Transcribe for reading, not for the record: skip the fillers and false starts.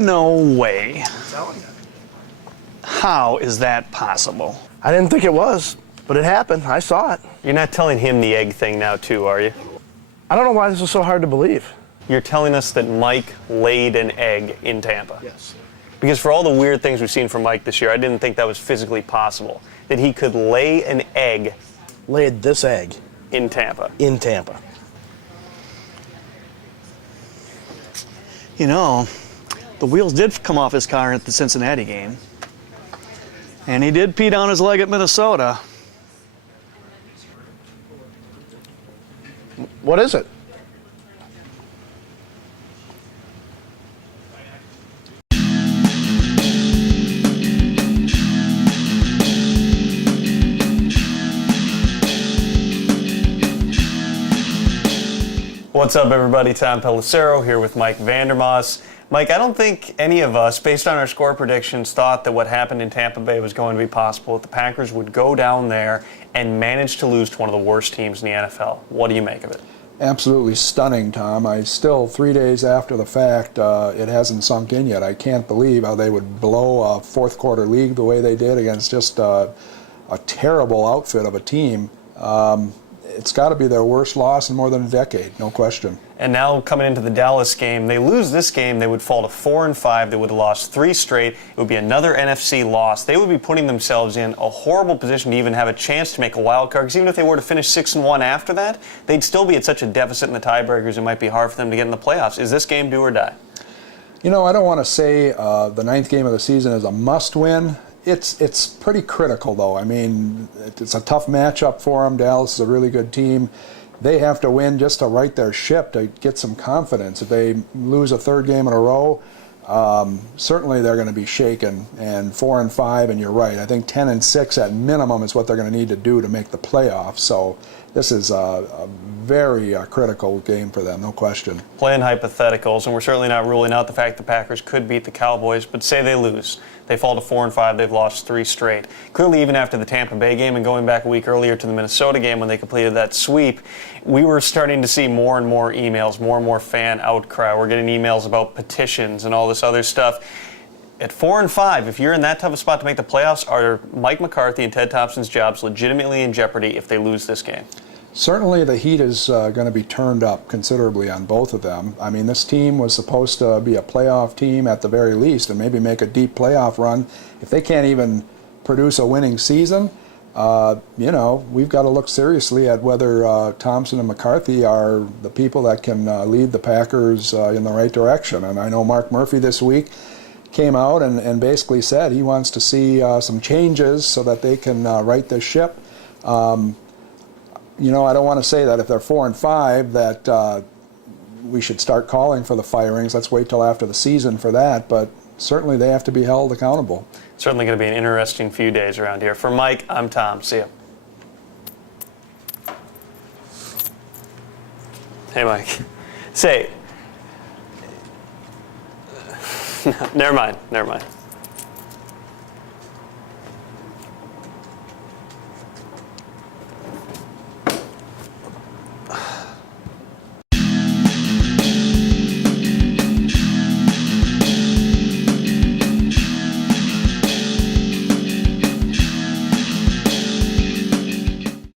No way. I'm telling you. How is that possible? I didn't think it was, but it happened. I saw it. You're not telling him the egg thing now, too, are you? I don't know why this is so hard to believe. You're telling us that Mike laid an egg in Tampa. Yes. Because for all the weird things we've seen from Mike this year, I didn't think that was physically possible. That he could lay an egg. Laid this egg. In Tampa. In Tampa. You know, the wheels did come off his car at the Cincinnati game. And he did pee down his leg at Minnesota. What is it? What's up, everybody? Tom Pellicero here with Mike Vandermause. Mike, I don't think any of us, based on our score predictions, thought that what happened in Tampa Bay was going to be possible, that the Packers would go down there and manage to lose to one of the worst teams in the NFL. What do you make of it? Absolutely stunning, Tom. I still, 3 days after the fact, it hasn't sunk in yet. I can't believe how they would blow a fourth quarter lead the way they did against just a terrible outfit of a team. It's got to be their worst loss in more than a decade, no question. And now coming into the Dallas game, they lose this game, they would fall to 4-5. They would have lost 3 straight. It would be another NFC loss. They would be putting themselves in a horrible position to even have a chance to make a wild card. Because even if they were to finish 6-1 after that, they'd still be at such a deficit in the tiebreakers. It might be hard for them to get in the playoffs. Is this game do or die? You know, I don't want to say the 9th game of the season is a must-win. It's pretty critical, though. I mean, it's a tough matchup for them. Dallas is a really good team. They have to win just to right their ship, to get some confidence. If they lose a 3rd game in a row, certainly they're going to be shaken. And 4-5, and you're right. I think 10-6 at minimum is what they're going to need to do to make the playoffs. So this is a very critical game for them, no question. Playing hypotheticals, and we're certainly not ruling out the fact the Packers could beat the Cowboys, but say they lose. They fall to 4-5. They've lost 3 straight. Clearly, even after the Tampa Bay game and going back a week earlier to the Minnesota game when they completed that sweep, we were starting to see more and more emails, more and more fan outcry. We're getting emails about petitions and all this other stuff. At 4-5, if you're in that tough a spot to make the playoffs, are Mike McCarthy and Ted Thompson's jobs legitimately in jeopardy if they lose this game? Certainly the heat is going to be turned up considerably on both of them. I mean, this team was supposed to be a playoff team at the very least and maybe make a deep playoff run. If they can't even produce a winning season, you know, we've got to look seriously at whether Thompson and McCarthy are the people that can lead the Packers in the right direction. And I know Mark Murphy this week came out and basically said he wants to see some changes so that they can right this ship. You know, I don't want to say that if they're 4-5 that we should start calling for the firings. Let's wait till after the season for that. But certainly they have to be held accountable. Certainly going to be an interesting few days around here. For Mike, I'm Tom. See ya. Hey, Mike. Say. Never mind.